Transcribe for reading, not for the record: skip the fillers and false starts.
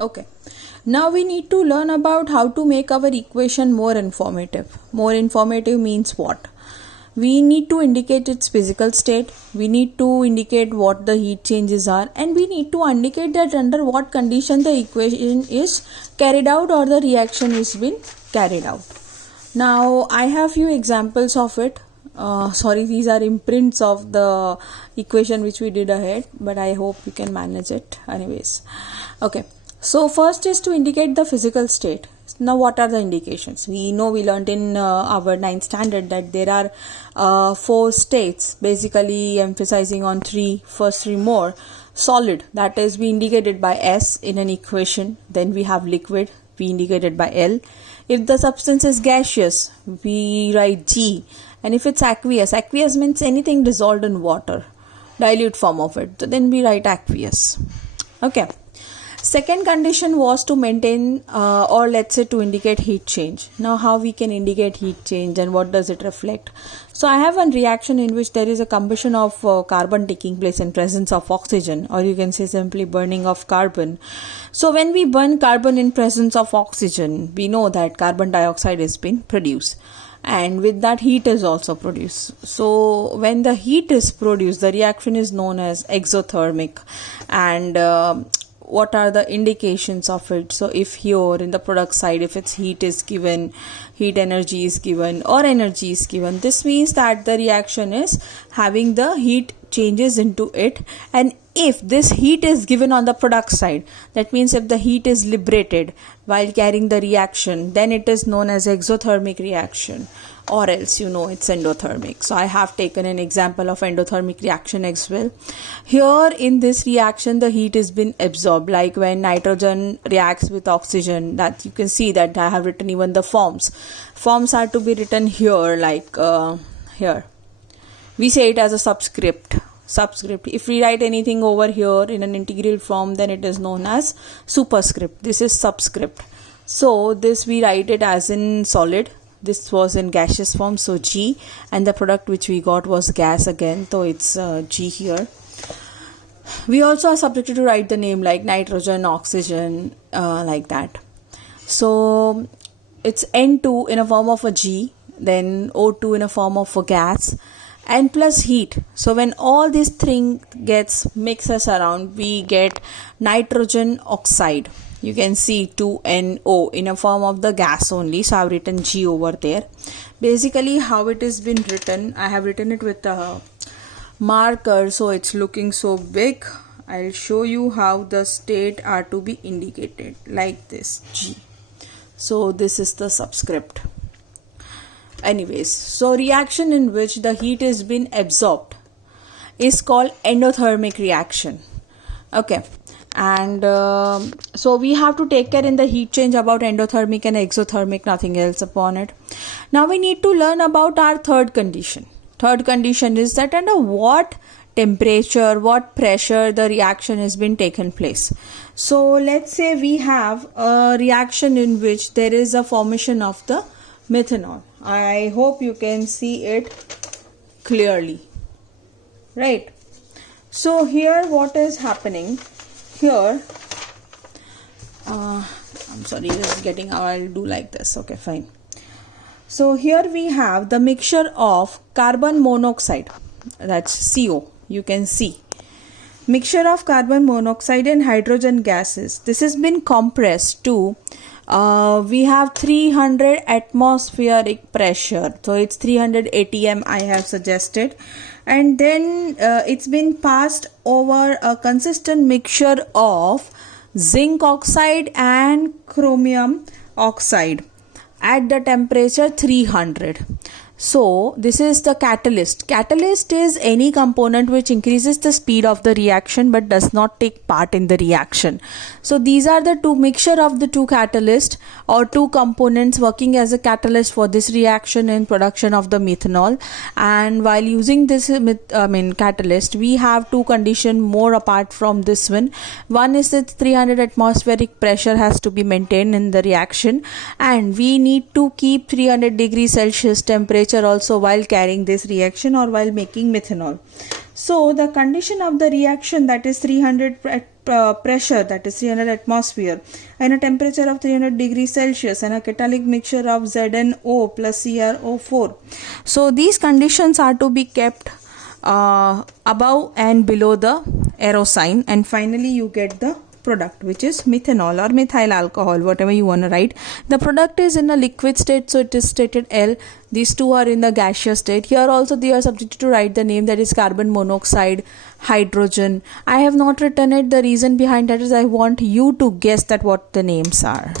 Okay. Now we need to learn about how to make our equation more informative. More informative means what? We need to indicate its physical state, we need to indicate what the heat changes are, and we need to indicate that under what condition the equation is carried out or the reaction is been carried out. Now I have few examples of it. These are imprints of the equation which we did ahead, but I hope you can manage it anyways. Okay, so first is to indicate the physical state. Now what are the indications? We know, we learned in our 9th standard that there are 4 states, basically emphasizing on first three more. Solid, that is we indicated by S in an equation. Then we have liquid, we indicated by L. If the substance is gaseous, we write G. And if it's aqueous means anything dissolved in water, dilute form of it, so then we write aqueous. Okay. Second condition was to maintain or let's say to indicate heat change. Now how we can indicate heat change and what does it reflect? So I have one reaction in which there is a combustion of carbon taking place in presence of oxygen, or you can say simply burning of carbon. So when we burn carbon in presence of oxygen, we know that carbon dioxide is being produced. And with that heat is also produced. So when the heat is produced, the reaction is known as exothermic. And what are the indications of it? So if here in the product side, if its heat is given, heat energy is given or energy is given, this means that the reaction is having the heat changes into it. And if this heat is given on the product side, that means if the heat is liberated while carrying the reaction, then it is known as exothermic reaction, or else it's endothermic. So I have taken an example of endothermic reaction as well. Here in this reaction, the heat has been absorbed, like when nitrogen reacts with oxygen, that you can see that I have written even the forms are to be written here, like here we say it as a subscript. If we write anything over here in an integral form, then it is known as superscript. This is subscript. So this we write it as in solid. This was in gaseous form, so G, and the product which we got was gas again, so it's G here. We also are subjected to write the name like nitrogen, oxygen, like that. So it's N2 in a form of a G, then O2 in a form of a gas, and plus heat. So when all this thing gets mixes around, we get nitrogen oxide. You can see 2NO in a form of the gas only. So I have written G over there. Basically how it has been written, I have written it with a marker, so it's looking so big. I'll show you how the state are to be indicated, like this, G. So this is the subscript. Anyways, so reaction in which the heat is been absorbed is called endothermic reaction. Okay. And so we have to take care in the heat change about endothermic and exothermic, nothing else upon it. Now we need to learn about our third condition. Third condition is that under what temperature, what pressure the reaction has been taken place. So let's say we have a reaction in which there is a formation of the methanol. I hope you can see it clearly, right? So here what is happening? Here, I'm sorry, this is getting, I'll do like this. Okay, fine. So here we have the mixture of carbon monoxide, that's CO, you can see. Mixture of carbon monoxide and hydrogen gases. This has been compressed to, we have 300 atmospheric pressure. So it's 300 atm I have suggested. And then it's been passed over a consistent mixture of zinc oxide and chromium oxide at the temperature 300. So this is the catalyst. Catalyst is any component which increases the speed of the reaction but does not take part in the reaction. So these are the two mixture of the two catalysts or two components working as a catalyst for this reaction in production of the methanol. And while using this catalyst, we have two conditions more apart from this one. One is that 300 atmospheric pressure has to be maintained in the reaction, and we need to keep 300 degrees Celsius temperature also while carrying this reaction or while making methanol. So the condition of the reaction, that is 300 pressure, that is 300 atmosphere, and a temperature of 300 degrees Celsius, and a catalytic mixture of ZnO plus CrO4. So these conditions are to be kept above and below the arrow sign, and finally you get the product, which is methanol or methyl alcohol, whatever you want to write. The product is in a liquid state, so it is stated L. These two are in the gaseous state. Here also they are subjected to write the name, that is carbon monoxide, hydrogen. I have not written it. The reason behind that is I want you to guess that what the names are.